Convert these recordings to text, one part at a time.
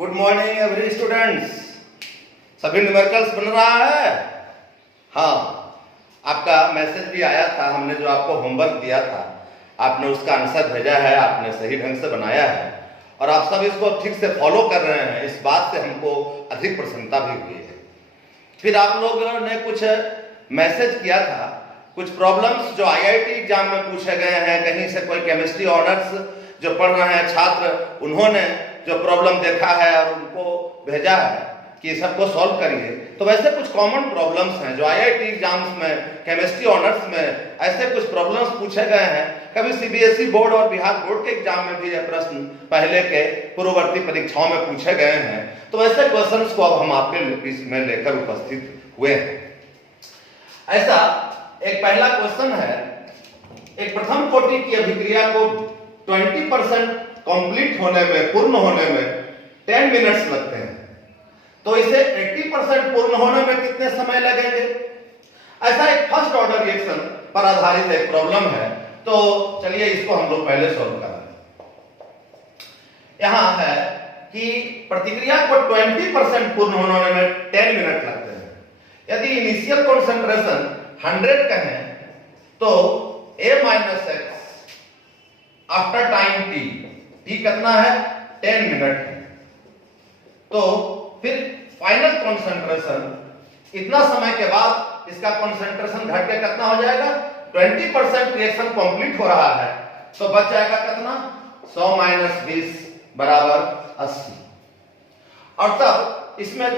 Good morning every students. सभी numericals बन रहा है? हाँ, आपका मैसेज भी आया था। हमने जो आपको होमवर्क दिया था, आपने उसका आंसर भेजा है, आपने सही ढंग से बनाया है और आप सब इसको ठीक से फॉलो कर रहे हैं। इस बात से हमको अधिक प्रसन्नता भी हुई है। फिर आप लोगों ने कुछ मैसेज किया था, कुछ प्रॉब्लम्स जो आईआईटी एग्जाम में पूछे गए हैं। कहीं से कोई केमिस्ट्री ऑनर्स जो पढ़ रहे हैं छात्र, उन्होंने जो प्रॉब्लम देखा है और उनको भेजा है कि सबको सॉल्व करिए। तो वैसे कुछ कॉमन प्रॉब्लम्स हैं जो आईआईटी एग्जाम्स में, केमिस्ट्री ऑनर्स में ऐसे कुछ प्रॉब्लम्स पूछे गए हैं। कभी सीबीएसई बोर्ड और बिहार बोर्ड के एग्जाम में भी यह प्रश्न पहले के पूर्ववर्ती परीक्षाओं में पूछे गए हैं। तो वैसे क्वेश्चंस को अब हम आपके बीच में लेकर उपस्थित हुए हैं। ऐसा एक पहला क्वेश्चन है, एक प्रथम कोटि की अभिक्रिया को 20% कंप्लीट होने में, पूर्ण होने में 10 मिनट्स लगते हैं, तो इसे 80% पूर्ण होने में कितने समय लगेंगे? ऐसा एक फर्स्ट ऑर्डर रिएक्शन पर आधारित एक प्रॉब्लम है। तो चलिए इसको हम लोग पहले सॉल्व कर लें। यहां है कि प्रतिक्रिया को 20% पूर्ण होने में 10 मिनट लगते हैं। यदि इनिशियल कॉन्सेंट्रेशन 100 कहें तो a minus x after time t कितना है? 10 मिनट है। तो फिर फाइनल कॉन्सेंट्रेशन इतना समय के बाद इसका कॉन्सेंट्रेशन घट के कितना हो जाएगा? 20% रिएक्शन कंप्लीट हो रहा है, तो बच जाएगा कितना? 100 माइनस 20 बराबर 80। और तब इसमें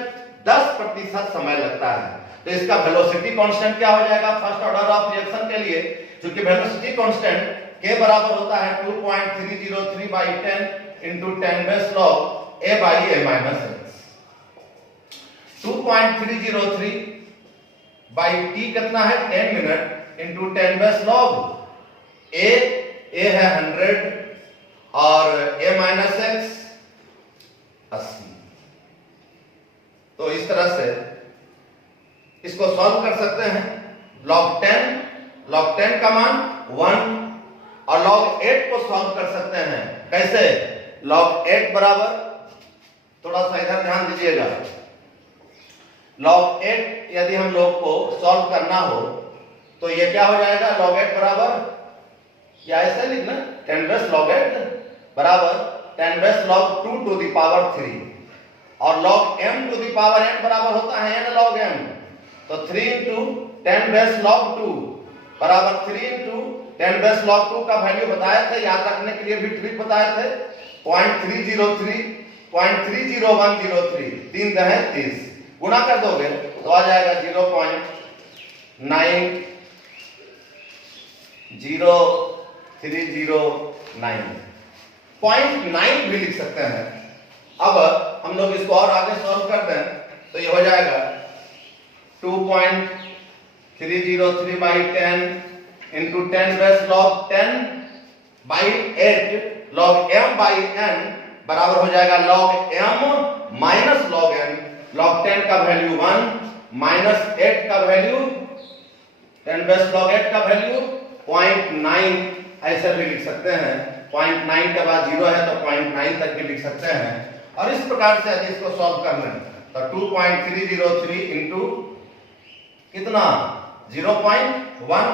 10% समय लगता है। तो इसका वेलोसिटी कांस्टेंट क्या हो जाएगा फर्स्ट ऑर्डर ऑफ रिएक्शन के लिए? क्योंकि वेलोसिटी कांस्टेंट के बराबर होता है 2.303 by 10 into 10 base log a by a minus x। 2.303 by t कितना है? 10 minute into 10 base log a है 100 और a minus x 80। तो इस तरह से इसको सॉल्व कर सकते हैं। log 10 का मान 1 और log 8 को सॉल्व कर सकते हैं। कैसे? log 8 बराबर, थोड़ा सा इधर ध्यान दीजिएगा, log 8 यदि हम लोग को सॉल्व करना हो तो ये क्या हो जाएगा? log 8 बराबर, या ऐसे लिखना 10 base log 8 बराबर 10 base log 2 to the power 3 और log m to the power n बराबर होता है n log m। तो 3 into 10 base log 2 बराबर 3 into 10 base log 2 का वैल्यू बताए थे, याद रखने के लिए भी ट्रिक बताए थे, 0.303 0.30103 3 दहे 30 गुना कर दोगे तो आ जाएगा 0.903009। 0.9 भी लिख सकते हैं। अब हम लोग इसको और आगे सॉल्व कर दें तो ये हो जाएगा 2.303 by 10 into 10 base log 10 by 8 log m by n बराबर हो जाएगा log m minus log n। log 10 का वैल्यू 1 माइनस 8 का वैल्यू 10 base log 8 का वैल्यू 0.9 ऐसे भी लिख सकते हैं। 0.9 के बाद 0 है तो 0.9 तक भी लिख सकते हैं। और इस प्रकार से यदि इसको सॉल्व कर लें तो 2.303 into कितना? 0.1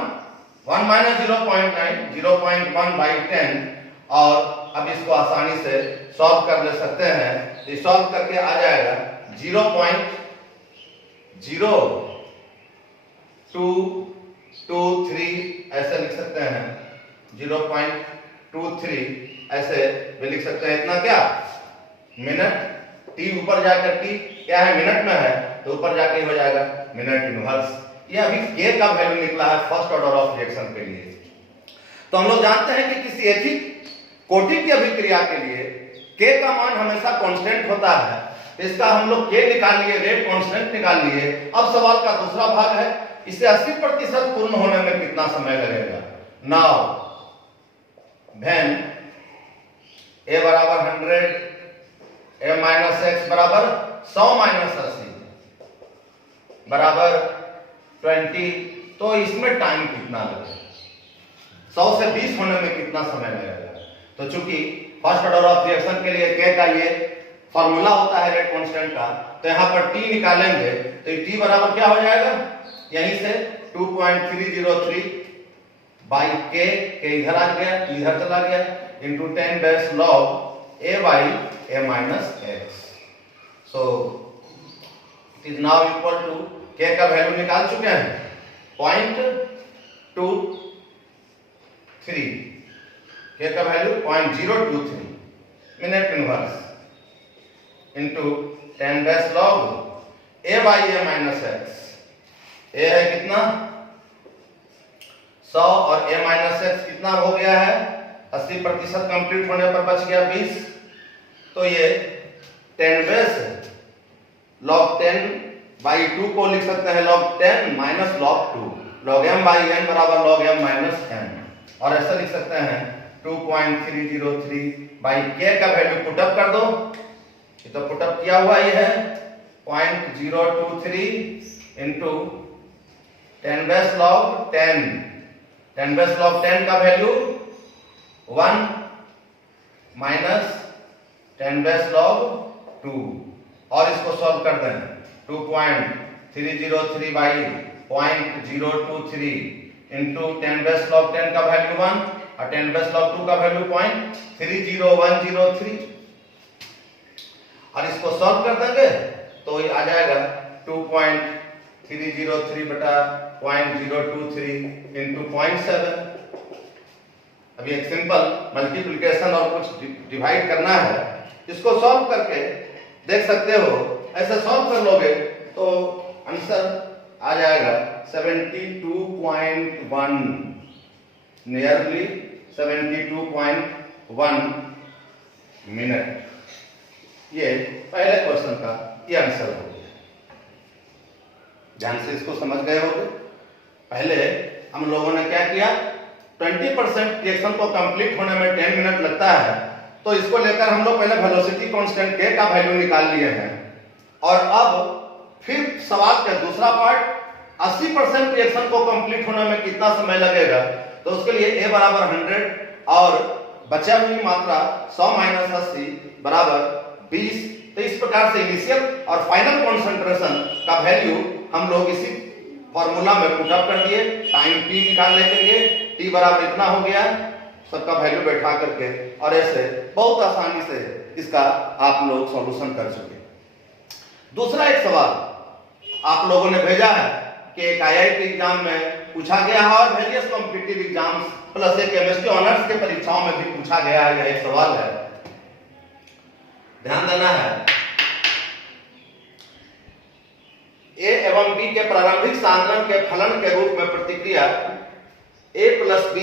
1 माइनस 0.9 0.1 by 10। और अब इसको आसानी से सॉल्व कर ले सकते हैं। ये सॉल्व करके आ जाएगा 0.0223 ऐसे लिख सकते हैं। 0.23 ऐसे भी लिख सकते हैं। इतना क्या? मिनट। t ऊपर जाकर t क्या है? मिनट में है तो ऊपर जाके हो जाएगा मिनट इनवर्स। ये अभी k का वैल्यू निकला है फर्स्ट ऑर्डर ऑफ रिएक्शन के लिए। तो हम लोग जानते हैं कि किसी एथिक कोटि की अभिक्रिया के लिए k का मान हमेशा कांस्टेंट होता है। इसका हम लोग k निकाल लिए, रेट कांस्टेंट निकाल लिए। अब सवाल का दूसरा भाग है, इसे 80% पूर्ण होने में कितना समय लगेगा? नाउ व्हेन a बराबर 100 a माइनस x बराबर 100 माइनस 80 बराबर 20, तो इसमें टाइम कितना लगेगा? 100 से 20 होने में कितना समय लगेगा? तो चूंकि फर्स्ट ऑर्डर ऑफ रिएक्शन के लिए k का ये फॉर्मूला होता है रेट कांस्टेंट का, तो यहाँ पर टी निकालेंगे तो टी बराबर क्या हो जाएगा, यहीं से 2.303 बाई के इधर आ गया, इधर चला गया, into 10 base log A by A minus x. So it is now equal to, K का वैल्यू निकाल चुके हैं 0.23, के का value 0.023 minute inverse into 10 base log A by A minus x. A है कितना 100 और ए माइनस एक्स कितना हो गया है 80% कंप्लीट होने पर बच गया 20, तो ये 10 बेस log 10 बाई 2 को लिख सकते हैं log 10 minus log 2, log m by n बराबर log m माइनस n, और ऐसा लिख सकते हैं 2.303 बाई k का वैल्यू पुटअप कर दो, ये तो पुटअप किया हुआ ही है 0.023 into 10 base log 10, 10 base log 10 का वैल्यू 1 माइनस 10 बेस log 2, और इसको सॉल्व कर दें 2.303 बाई 0.023 इंटू 10 बेस log 10 का वैल्यू 1 और 10 बेस log 2 का वैल्यू 0.30103, और इसको सॉल्व कर देंगे तो ये आ जाएगा 2.303 बटा 0.023 इंटू 0.7। अभी एक सिंपल मल्टीप्लिकेशन और कुछ डिवाइड करना है, इसको सॉल्व करके देख सकते हो, ऐसे सॉल्व कर लोगे तो आंसर आ जाएगा 72.1, नियरली 72.1 मिनट। ये पहले क्वेश्चन का ये आंसर हो गया, ध्यान से इसको समझ गए होंगे। पहले हम लोगों ने क्या किया, 20% रिएक्शन को कंप्लीट होने में 10 मिनट लगता है, तो इसको लेकर हम लोग पहले वेलोसिटी कांस्टेंट के का वैल्यू निकाल लिए हैं, और अब फिर सवाल का दूसरा पार्ट 80% रिएक्शन को कंप्लीट होने में कितना समय लगेगा, तो उसके लिए a बराबर 100 और बचा हुई मात्रा 100 माइनस 80 बराबर 20। तो इस प्रकार से इनिशियल और फाइनल कंसंट्रेशन का वैल्यू हम लोग इसी फॉर्मूला में पुट अप कर दिए, टाइम t निकालने के लिए t बराबर इतना हो गया, सबका वैल्यू बैठा करके, और ऐसे बहुत आसानी से इसका आप लोग सॉल्यूशन कर चुके। दूसरा एक सवाल आप लोगों ने भेजा है कि एक IIT एग्जाम में पूछा गया है और वेरियस कॉम्पिटिटिव एग्जाम्स प्लस एक केमिस्ट्री ऑनर्स के परीक्षाओं में भी पूछा गया है। यह एक सवाल है, ध्यान देना है। A एवं B के प्रारंभिक सांद्रण के फलन के रूप में प्रतिक्रिया A plus B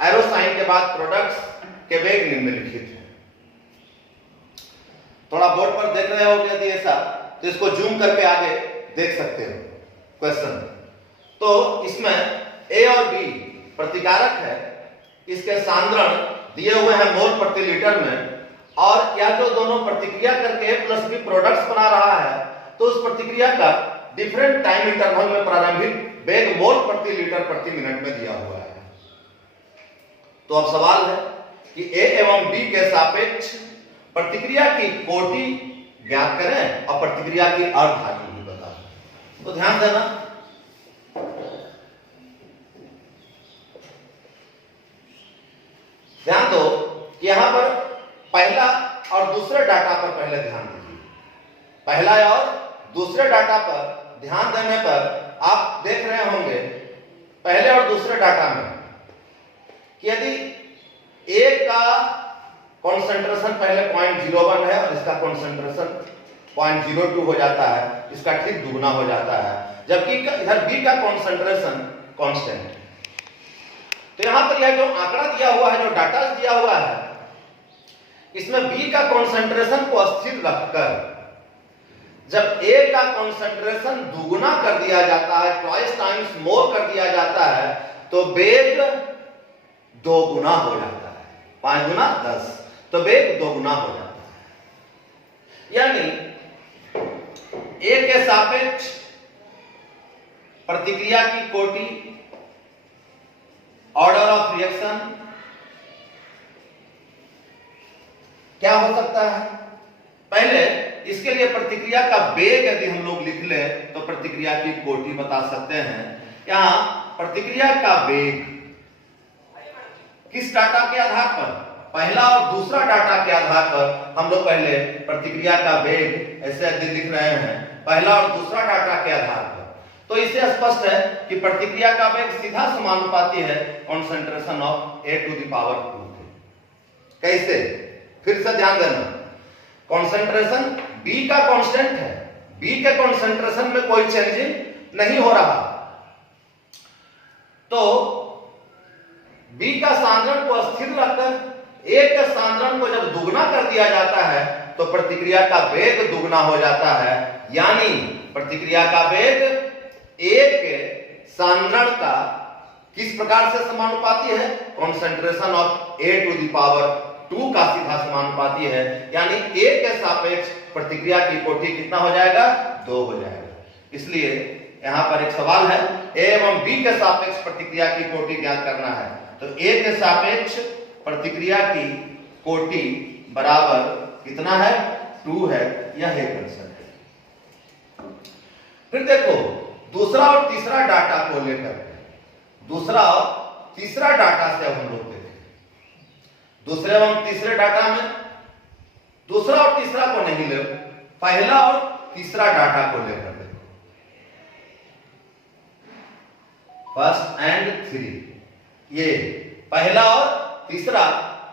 arrow sign के बाद प्रोडक्ट्स के वेग निम्नलिखित है। थोड़ा बोर्ड पर देख रहे हो यदि ऐसा, तो इसको जूम करके आगे देख सकते हो क्वेश्चन। तो इसमें A और B प्रतिकारक है, इसके सांद्रण दिए हुए हैं मोल प्रति लीटर में, और यह जो दोनों प्रतिक्रिया करके A प्लस B प्रोडक्ट्स बना रहा है, तो उस प्रतिक्रिया का डिफरेंट टाइम इंटरवल में प्रारंभिक वेग मोल प्रति लीटर प्रति मिनट में दिया हुआ है। तो अब सवाल है कि A एवं B के सापेक्ष प्रतिक्रिया की कोटि ज्ञात करें और प्रतिक्रिया की अर्धधारी भी बताएं। तो ध्यान देना, ध्यान दो कि यहां पर पहला और दूसरे डाटा पर पहले ध्यान दीजिए। पहला और दूसरे डाटा पर ध्यान देने पर आप देख रहे होंगे पहले और दूसरे डाटा में कि यदि A का कॉन्सेंट्रेशन पहले 0.01 है और इसका कॉन्सेंट्रेशन 0.02 हो जाता है, इसका ठीक दुगना हो जाता है, जबकि इधर B का कॉन्सेंट्रेशन कांस्टेंट है। तो यहां पर यह जो आंकड़ा दिया हुआ है, जो डाटा दिया हुआ है, इसमें B का कॉन्सेंट्रेशन को स्थिर रखकर जब A का कॉन्सेंट्रेशन दुगना कर दिया जाता है, ट्वाइस टाइम्स मोर कर दिया जाता है, तो वेग 2 गुना हो जाता है, 5 गुना 10, तो वेग 2 गुना हो जाता है। यानी A के सापेक्ष प्रतिक्रिया की कोटि, ऑर्डर ऑफ रिएक्शन क्या हो सकता है? पहले इसके लिए प्रतिक्रिया का वेग यदि हम लोग लिख लें तो प्रतिक्रिया की कोटि बता सकते हैं। यहां प्रतिक्रिया का वेग किस डाटा के आधार पर, पहला और दूसरा डाटा के आधार पर हम लोग पहले प्रतिक्रिया का वेग ऐसे यदि लिख रहे हैं पहला और दूसरा डाटा के आधार पर, तो इससे स्पष्ट है कि प्रतिक्रिया का वेग सीधा समानुपाती है concentration of A to the power 2 के। कैसे, फिर से ध्यान देना, कॉन्सेंट्रेशन B का कांस्टेंट है, B के कॉन्सेंट्रेशन में कोई चेंजिंग नहीं हो रहा, तो B का सांद्रण को स्थिर रखकर A के सांद्रण को जब दुगना कर दिया जाता है तो प्रतिक्रिया का वेग दुगना हो जाता है, यानी प्रतिक्रिया का वेग A के सांद्रण का किस प्रकार से समानुपाती है, concentration of A to the power 2 का सीधा समानुपाती है, यानी A के सापेक्ष प्रतिक्रिया की कोटि कितना हो जाएगा, 2 हो जाएगा। इसलिए यहां पर एक सवाल है, A एवं B के सापेक्ष प्रतिक्रिया की कोटि ज्ञात करना है, तो A के सापेक्ष प्रतिक्रिया की कोटि बराबर कितना है, 2 है, यह एक आंसर है। फिर देखो दूसरा और तीसरा डाटा को लेकर, दूसरा और तीसरा डाटा से हम लोग देखें, दूसरे एवं तीसरे डाटा में दूसरा और तीसरा को नहीं ले, पहला और तीसरा डाटा को लेकर देखो, फर्स्ट एंड 3, ये पहला और तीसरा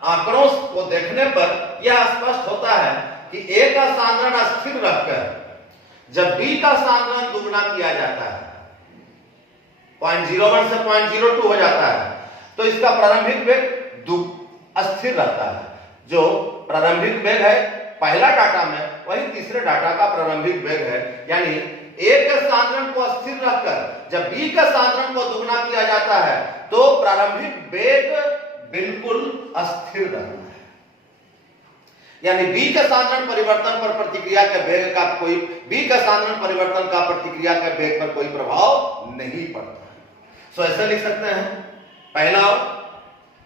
आंकड़ों को देखने पर यह स्पष्ट होता है कि A का सांद्रण स्थिर रखकर जब B का सांद्रण दुगना किया जाता है, 0.01 से 0.02 हो जाता है, तो इसका प्रारंभिक वेग अस्थिर रहता है। जो प्रारंभिक वेग है पहला डाटा में वही तीसरे डाटा का प्रारंभिक वेग है, यानी A के सांद्रण को स्थिर रखकर जब B के सांद्रण को दुगना किया जाता है तो प्रारंभिक वेग बिल्कुल अस्थिर रहता है, यानी B के सांद्रण परिवर्तन पर प्रतिक्रिया के वेग का कोई B के सांद्रण परिवर्तन का प्रतिक्रिया के वेग पर कोई प्रभाव नहीं पड़ता है। सो ऐसे लिख सकते हैं,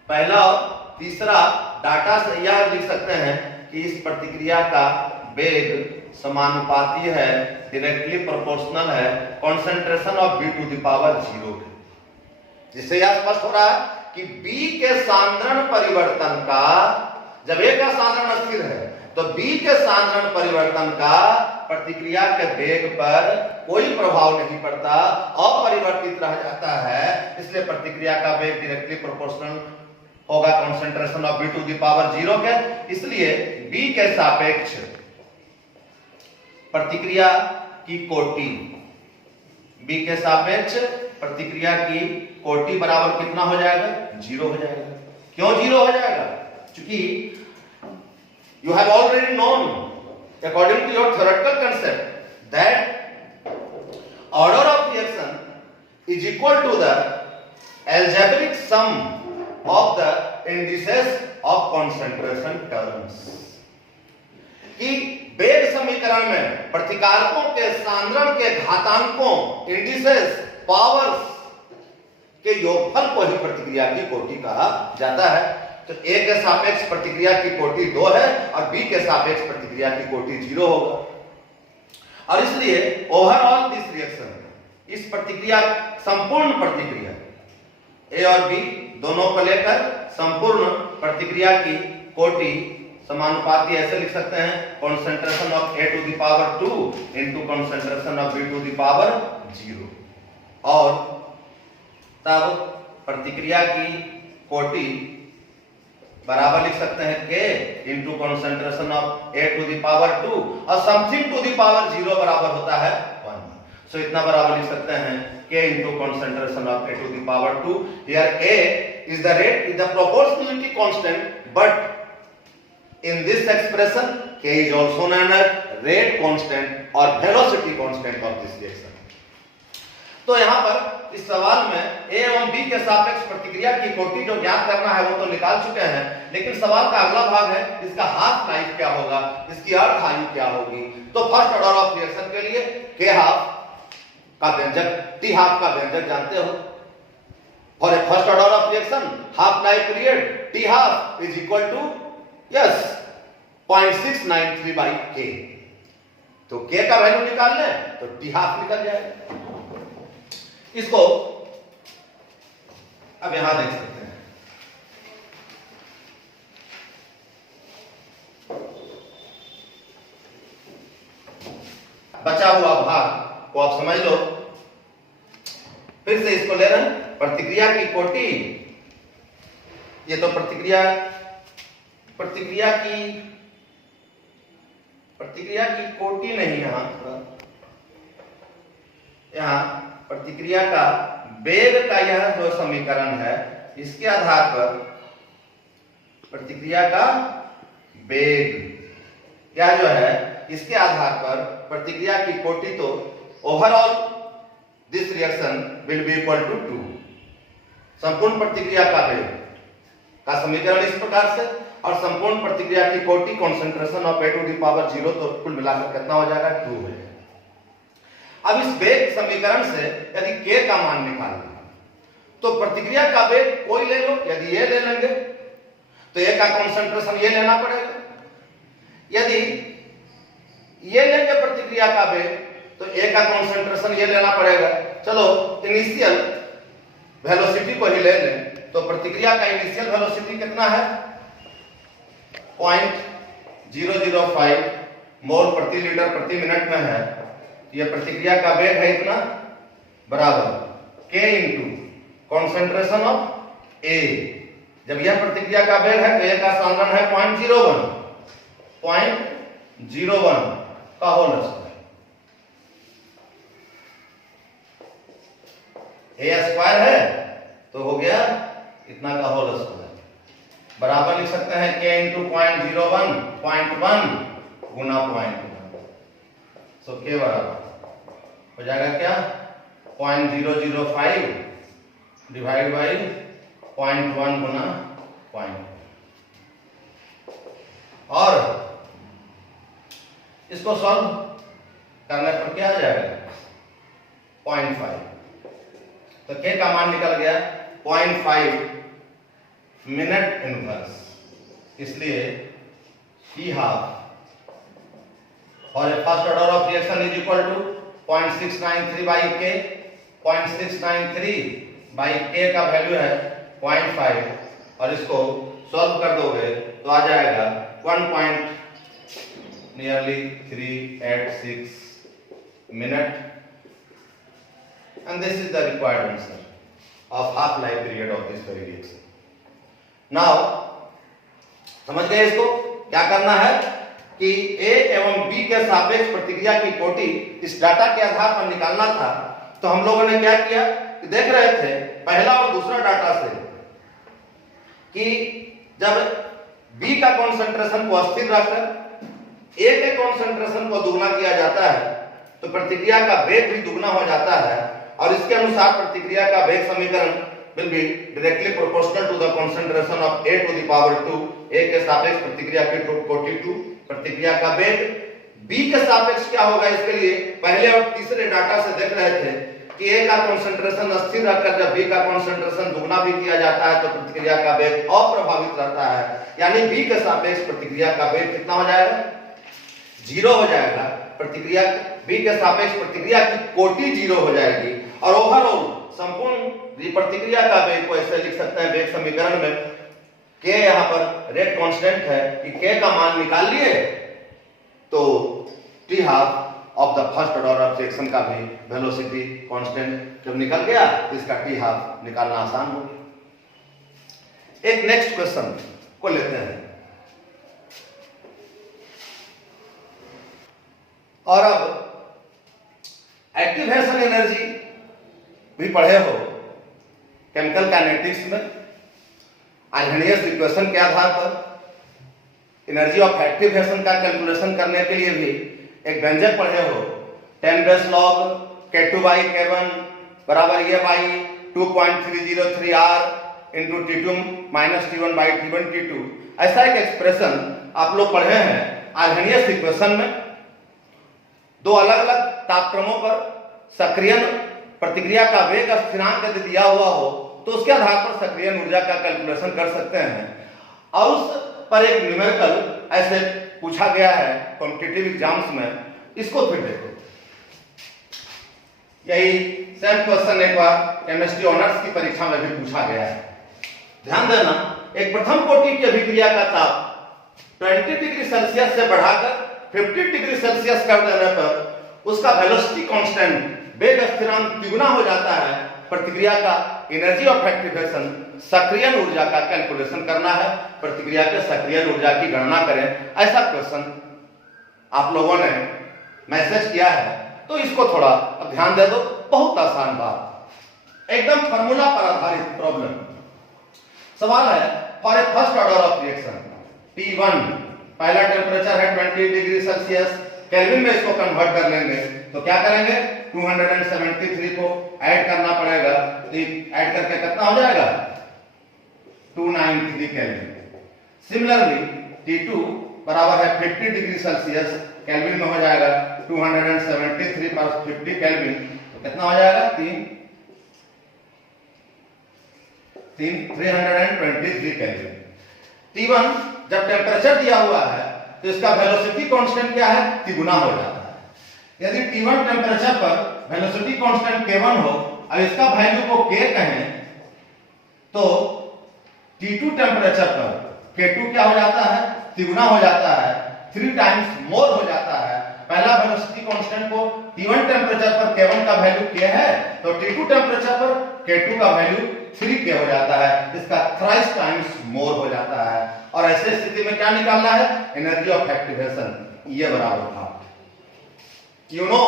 पहला और तीसरा डाटा से यह लिख सकते हैं कि इस प्रतिक्रिया का वेग समानुपाती है, डायरेक्टली प्रोपोर्शनल है concentration of B to the power 0 के, जिससे यह स्पष्ट हो रहा है कि B के सांद्रण परिवर्तन का, जब A का सांद्रण स्थिर है तो B के सांद्रण परिवर्तन का प्रतिक्रिया के वेग पर कोई प्रभाव नहीं पड़ता, अपरिवर्तित रह जाता है, इसलिए प्रतिक्रिया का वेग डायरेक्टली प्रोपोर्शनल होगा concentration of B to the power 0 के। इसलिए B के सापेक्ष प्रतिक्रिया की कोटि, B के सापेक्ष प्रतिक्रिया की कोटि बराबर कितना हो जाएगा, 0 हो जाएगा। क्यों 0 हो जाएगा, क्योंकि you have already known according to your theoretical concept that order of reaction is equal to the algebraic sum of the indices of concentration terms, कि वेग समीकरण में प्रतिकारकों के सांद्रण के घातांकों, इंडिसेस, पावर्स के योगफल को ही प्रतिक्रिया की कोटि कहा जाता है। तो A के सापेक्ष प्रतिक्रिया की कोटि 2 है और B के सापेक्ष प्रतिक्रिया की कोटि 0 होगा, और इसलिए ओवरऑल दिस रिएक्शन, इस प्रतिक्रिया, संपूर्ण प्रतिक्रिया A और B दोनों को लेकर संपूर्ण प्रतिक्रिया की कोटि समानुपाती ऐसे लिख सकते हैं, concentration of A to the power 2 into concentration of B to the power 0, और तब प्रतिक्रिया की कोटि बराबर लिख सकते हैं K into concentration of A to the power 2 और समथिंग टू द पावर 0 बराबर होता है 1। सो इतना बराबर लिख सकते हैं K into concentration of A to the power 2। Here A is the rate, is the proportionality constant, but in this expression K is also known as rate constant or velocity constant of this reaction। तो यहाँ पर इस सवाल में A एवं B के सापेक्ष प्रतिक्रिया की कोटि जो ज्ञात करना है वो तो निकाल चुके हैं, लेकिन सवाल का अगला भाग है इसका हाफ लाइफ क्या होगा, इसकी अर्ध आयु क्या होगी। तो फर्स्ट ऑर्डर ऑफ रिएक्शन के लिए K हाफ का व्यंजक, T हाफ का व्यंजक जानते हो, for a first order of reaction half life period T half is equal to, yes, 0.693 by K. तो के का वैल्यू निकाल लें तो टी हाफ निकल जाएगा। इसको अब यहां देख सकते हैं, बचा हुआ भाग को आप समझ लो। फिर से इसको ले रहे हैं, प्रतिक्रिया की कोटि, ये तो प्रतिक्रिया की कोटि नहीं, यहां प्रतिक्रिया का वेग का यह जो समीकरण है, इसके आधार पर प्रतिक्रिया का वेग क्या जो है, इसके आधार पर प्रतिक्रिया की कोटि, तो overall this reaction will be equal to 2। संपूर्ण प्रतिक्रिया का वेग का समीकरण इस प्रकार से, और संपूर्ण प्रतिक्रिया की कोटि concentration of A to the power 0, तो कुल मिलाकर कितना हो जाएगा, 2 हो जाएगा। अब इस वेग समीकरण से यदि k का मान निकालना तो प्रतिक्रिया का वेग कोई ले लो, यदि ये ले लेंगे तो a का कॉन्सेंट्रेशन ये लेना पड़ेगा, यदि ये लेंगे प्रतिक्रिया का वेग तो a का कॉन्सेंट्रेशन ये लेना पड़ेगा। चलो इनिशियल वेलोसिटी को ही ले लें, तो प्रतिक्रिया का इनिशियल वेलोसिटी कितना है, 0.005 मोल प्रति लीटर प्रति मिनट में है। ये प्रतिक्रिया का वेग है इतना, बराबर k into concentration of A। जब यह प्रतिक्रिया का वेग है तो A का सांद्रण है 0.01 का होल स्क्वायर, A स्क्वायर है तो हो गया इतना का होल स्क्वायर, बराबर लिख सकते हैं k इंटू 0.1 गुना 0.1, तो k बराबर हो जाएगा क्या, 0.005 डिवाइड बाई 0.1 गुना 0.1, और इसको सॉल्व करने पर क्या आ जाएगा, 0.5। तो k का मान निकल गया 0.5 मिनट इनवर्स, इसलिए T हाफ और first order of reaction is equal to 0.693 by K. 0.693 by के का वैल्यू है 0.5, और इसको सॉल्व कर दोगे तो आ जाएगा 1.386 minute, and this is the required answer of half life period of this very reaction. Now समझ गए इसको क्या करना है कि A एवं B के सापेक्ष प्रतिक्रिया की कोटि इस डाटा के आधार पर निकालना था। तो हम लोगों ने क्या किया कि देख रहे थे पहला और दूसरा डाटा से कि जब B का कॉन्सेंट्रेशन को स्थिर रखकर A के कॉन्सेंट्रेशन को दुगना किया जाता है तो प्रतिक्रिया का वेग भी दुगना हो जाता है, और इसके अनुसार प्रतिक्रिया का वेग समीकरण will be directly proportional to the concentration of A to the power 2। A के सापेक्ष प्रतिक्रिया की कोटि 2, प्रतिक्रिया का वेग B के सापेक्ष क्या होगा, इसके लिए पहले और तीसरे डाटा से देख रहे थे कि A का कॉन्सेंट्रेशन स्थिर रखकर जब B का कॉन्सेंट्रेशन दुगना भी किया जाता है तो प्रतिक्रिया का वेग अप्रभावित रहता है, यानी B के सापेक्ष प्रतिक्रिया का वेग कितना हो जाएगा, 0 हो जाएगा। प्रतिक्रिया B के सापेक्ष प्रतिक्रिया की कोटि 0 हो जाएगी, और ओवरऑल संपूर्ण प्रतिक्रिया का वेग को ऐसे लिख सकते हैं वेग समीकरण में, k यहाँ पर रेट कांस्टेंट है कि k का मान निकाल लिए तो T half of the first order of reaction का भी वेलोसिटी कांस्टेंट जब निकल गया तो इसका T हाफ निकालना आसान हो गया। एक नेक्स्ट क्वेश्चन को लेते हैं, और अब एक्टिवेशन एनर्जी भी पढ़े हो केमिकल काइनेटिक्स में, आर्हेनियस इक्वेशन के आधार पर एनर्जी ऑफ एक्टिवेशन का कैलकुलेशन करने के लिए भी एक व्यंजक पढ़े हो, 10 log K2 by K1 बराबर ये by 2.303 R into T2 minus T1 by T1 T2। ऐसा एक एक्सप्रेशन आप लोग पढ़े हैं आर्हेनियस इक्वेशन में। दो अलग अलग तापक्रमों पर सक्रियण प्रतिक्रिया का वेग स्थिरांक यदि दिया हुआ हो तो उसके आधार पर सक्रियण ऊर्जा का कैलकुलेशन कर सकते हैं, और उस पर एक न्यूमेरिकल ऐसे पूछा गया है कॉम्पिटिटिव एग्जाम्स में, इसको फिर देखो। यही सेम क्वेश्चन एक बार केमिस्ट्री ऑनर्स की परीक्षा में भी पूछा गया है। ध्यान देना, एक प्रथम कोटि की अभिक्रिया का ताप 20 डिग्री सेल्सियस से बढ़ाकर 50 डिग्री सेल्सियस कर देने पर उसका वेलोसिटी कांस्टेंट, वेग स्थिरांक द्विगुना हो जाता है। प्रतिक्रिया का एनर्जी ऑफ एक्टिवेशन, सक्रियण ऊर्जा का कैलकुलेशन करना है, प्रतिक्रिया के सक्रियण ऊर्जा की गणना करें। ऐसा क्वेश्चन आप लोगों ने मैसेज किया है, तो इसको थोड़ा अब ध्यान दे दो। बहुत आसान बात, एकदम फार्मूला पर आधारित प्रॉब्लम। सवाल है for a first order of reaction T1, पहला टेम्परेचर है 20 डिग्री सेल्सियस, केल्विन में इसको कन्वर्ट कर लेंगे तो क्या करेंगे, 273 को ऐड करना पड़ेगा, ऐड करके कितना हो जाएगा, 293 केल्विन। सिमिलरली T2 बराबर है 50 डिग्री सेल्सियस, केल्विन में हो जाएगा 273 पर 50 केल्विन, तो कितना हो जाएगा, 323 केल्विन। T1 जब टेम्परेचर दिया हुआ है तो इसका वेलोसिटी कांस्टेंट क्या है, तिगुना हो जाता है। यदि T1 टेम्परेचर पर वेलोसिटी कांस्टेंट K1 हो और इसका वैल्यू को K कहें, तो T2 टेम्परेचर पर K2 क्या हो जाता है, तिगुना हो जाता है, 3 टाइम्स मोर हो जाता है। पहला वेलोसिटी कांस्टेंट को T1 टेम्परेचर पर K1 का वैल्यू K है, तो T2 टेम्परेचर पर K2 का वैल्यू 3K हो जाता है, इसका थ्राइस टाइम्स मोर हो जाता है। और ऐसे स्थिति में क्या निकालना है, एनर्जी ऑफ एक्टिवेशन, ये बराबर था, you know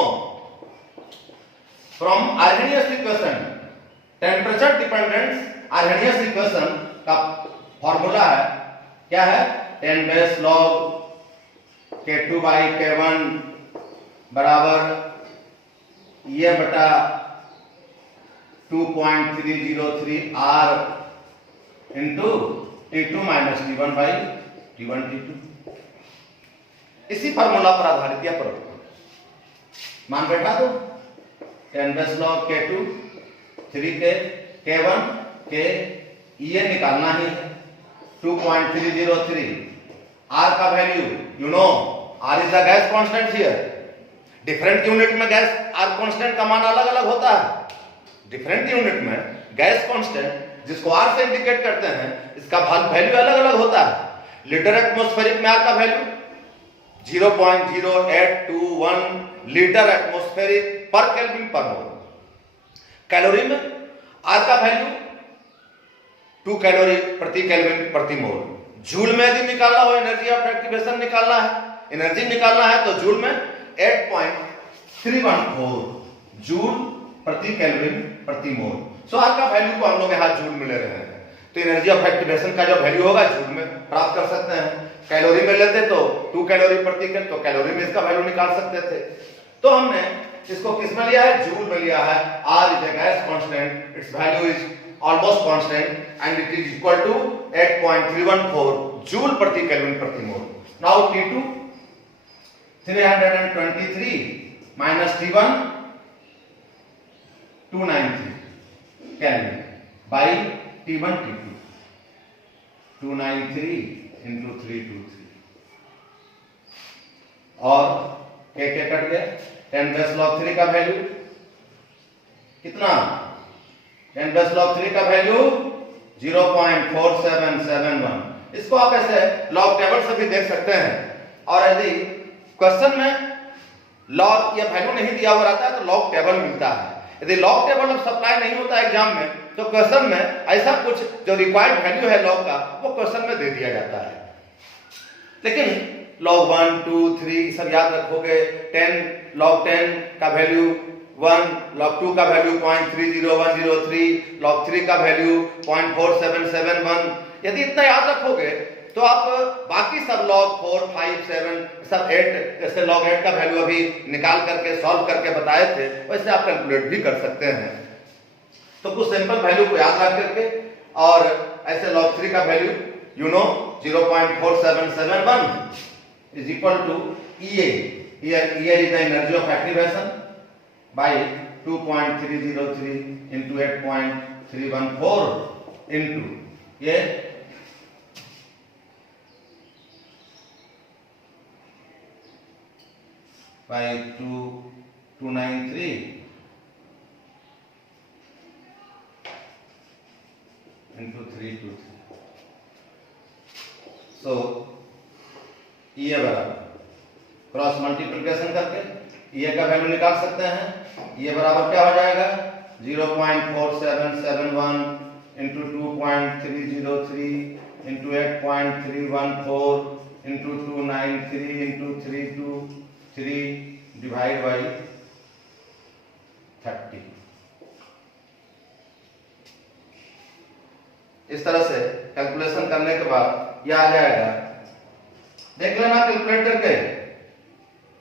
from Arrhenius equation, temperature dependent Arrhenius equation का फॉर्मूला है, क्या है, 10 base log K2 by K1 बराबर ये बटा 2.303 R into T2 minus T1 by T1 T2। इसी फार्मूला पर आधारित यह प्रयोग मान बैठा दो, 10 base log K2 3K K1 K, ये निकालना ही है, 2.303 R का value, you no R is the gas constant here. Different unit में गैस R कांस्टेंट का मान अलग अलग होता है। डिफरेंट यूनिट में गैस कांस्टेंट जिसको R से इंडिकेट करते हैं, इसका वैल्यू अलग अलग होता है। लीटर एटमॉस्फेरिक में R का वैल्यू 0.0821 लीटर एटमॉस्फेरिक पर केल्विन पर मोल। कैलोरी में R का वैल्यू 2 कैलोरी प्रति केल्विन प्रति मोल। जूल में यदि निकालना हो, एनर्जी ऑफ एक्टिवेशन निकालना है, एनर्जी निकालना है, तो जूल में 8.314 जूल प्रति केल्विन प्रति मोल। सो R का वैल्यू को हम लोग यहाँ जूल में ले रहे हैं, तो एनर्जी ऑफ एक्टिवेशन का जो वैल्यू होगा जूल में प्राप्त कर सकते हैं। कैलोरी में लेते तो 2 कैलोरी प्रति केल्विन, तो कैलोरी में इसका वैल्यू निकाल सकते थे। तो हमने इसको किस में लिया है, जूल में लिया है। R is a gas constant, it's value is almost constant and it is equal to 8.314 joule प्रति केल्विन प्रति मोल। Now T2 323 minus T1 293 kelvin by T1 T2 293 into 323 और K कट गया। 10 बेस लॉग 3 का value कितना, 10 base log 3 का value 0.4771। इसको आप ऐसे लॉग टेबल से भी देख सकते हैं। और यदि क्वेश्चन में लॉग या वैल्यू नहीं दिया हुआ रहता है तो लॉग टेबल मिलता है। यदि लॉग टेबल अब सप्लाई नहीं होता एग्जाम में, तो क्वेश्चन में ऐसा कुछ जो रिक्वायर्ड वैल्यू है लॉग का, वो क्वेश्चन में दे दिया जाता है। लेकिन लॉग 1 2 3 सब याद रखोगे। 10 लॉग 10 का वैल्यू 1, log 2 का वैल्यू 0.30103, log 3 का वैल्यू 0.4771। यदि इतना याद रखोगे तो आप बाकी सब log 4, 5, 7, सब 8, जैसे log 8 का वैल्यू अभी निकाल करके सॉल्व करके बताए थे, वैसे आप कैलकुलेट भी कर सकते हैं। तो कुछ सिंपल वैल्यू को याद रख करके, और ऐसे log 3 का value you know 0.4771 is equal to EA। Here EA is the energy of activation by 2.303 into 8.314 into ये by 293 into 323. So ये बराबर क्रॉस मल्टीप्लिकेशन करके ये का वैल्यू निकाल सकते हैं। ये बराबर क्या हो जाएगा 0.4771 into 2.303 into 8.314 into 293 into 323 divide by 30। इस तरह से कैलकुलेशन करने के बाद यह आ जाएगा, देख लेना कैलकुलेटर के,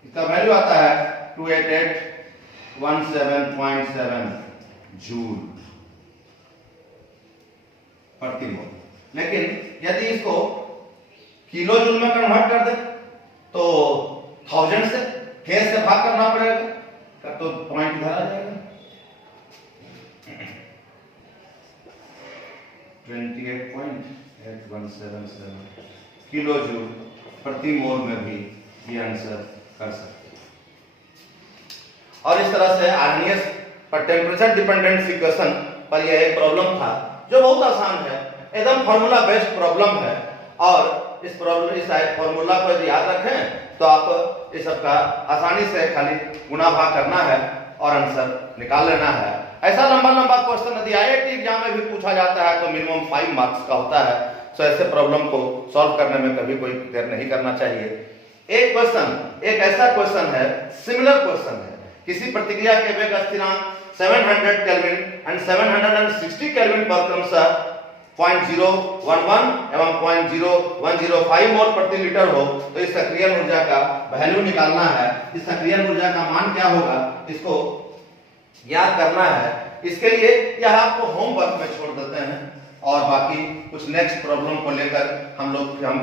इसका वैल्यू आता है 28817.7 जूल प्रति मोल। लेकिन यदि इसको किलो जूल में कन्वर्ट कर दे तो 1000 से केस से भाग करना पड़ेगा, तो पॉइंट इधर आ जाएगा 28.8177 किलो जूल प्रति मोल में भी ये आंसर कर सकते हैं। और इस तरह से आर्नियस पर टेम्परेचर डिपेंडेंट इक्वेशन पर यह एक प्रॉब्लम था जो बहुत आसान है, एकदम फॉर्मूला बेस्ड प्रॉब्लम है। और इस फॉर्मूला को यदि याद रखें तो आप इस सबका आसानी से खाली गुणा भाग करना है और आंसर निकाल लेना है। ऐसा लंबा लंबा क्वेश्चन यदि आईआईटी एग्जाम में भी पूछा जाता है तो मिनिमम 5 मार्क्स का होता है। तो ऐसे प्रॉब्लम को सॉल्व करने में कभी कोई देर नहीं करना चाहिए। एक ऐसा क्वेश्चन है, सिमिलर क्वेश्चन है, किसी प्रतिक्रिया के वेग स्थिरांक 700 केल्विन एंड 760 केल्विन पर क्रमशः 0.011 एवं 0.0105 मोल प्रति लीटर हो तो इस सक्रिय ऊर्जा का वैल्यू निकालना है। इस सक्रिय ऊर्जा का मान क्या होगा इसको याद करना है। इसके लिए यह आपको होमवर्क में छोड़ देते हैं और बाकी कुछ नेक्स्ट प्रॉब्लम को लेकर हम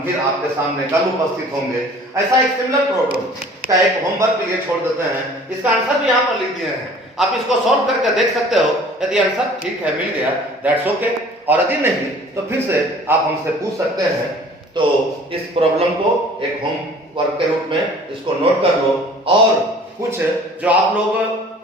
फिर आपके सामने कल उपस्थित होंगे। ऐसा एक सिमिलर प्रॉब्लम का एक होमवर्क के लिए छोड़ देते हैं। इसका आंसर भी यहाँ पर लिख दिए हैं, आप इसको सॉल्व करके देख सकते हो। यदि आंसर ठीक है, मिल गया, दैट्स ओके, और यदि नहीं तो फिर से आप हमसे पूछ सकते हैं। तो इस प्रॉब्लम को एक होमवर्क के रूप में इसको नोट कर लो। और कुछ जो आप लोग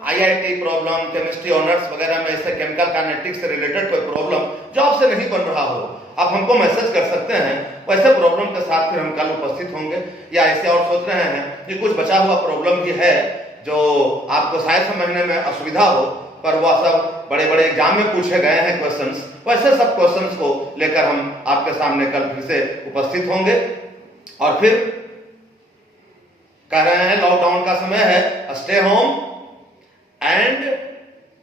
आईआईटी प्रॉब्लम, केमिस्ट्री ऑनर्स वगैरह में ऐसे केमिकल काइनेटिक्स से रिलेटेड कोई प्रॉब्लम जो आपसे नहीं बन रहा हो, आप हमको मैसेज कर सकते हैं। वैसे प्रॉब्लम के साथ फिर हम कल उपस्थित होंगे। या ऐसे और सोच रहे हैं कि कुछ बचा हुआ प्रॉब्लम भी है जो आपको शायद समझने में असुविधा हो, पर वह सब बड़े बड़े एग्जाम में पूछे गए हैं क्वेश्चंस। वैसे सब क्वेश्चंस को लेकर हम आपके सामने कल फिर से उपस्थित होंगे। और फिर कह रहे हैं लॉकडाउन का समय है, stay home and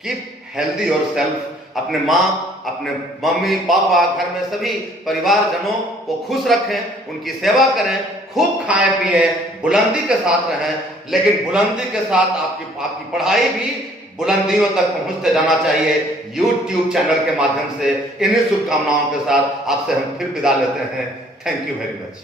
keep healthy yourself. अपने माँ, अपने मम्मी पापा, घर में सभी परिवारजनों को खुश रखें, उनकी सेवा करें, खूब खाएं पिएं, बुलंदी के साथ रहें। लेकिन बुलंदी के साथ आपकी पढ़ाई भी बुलंदियों तक पहुंचते जाना चाहिए YouTube चैनल के माध्यम से। इन्हीं शुभकामनाओं के साथ आपसे हम फिर विदा लेते हैं। Thank you very much.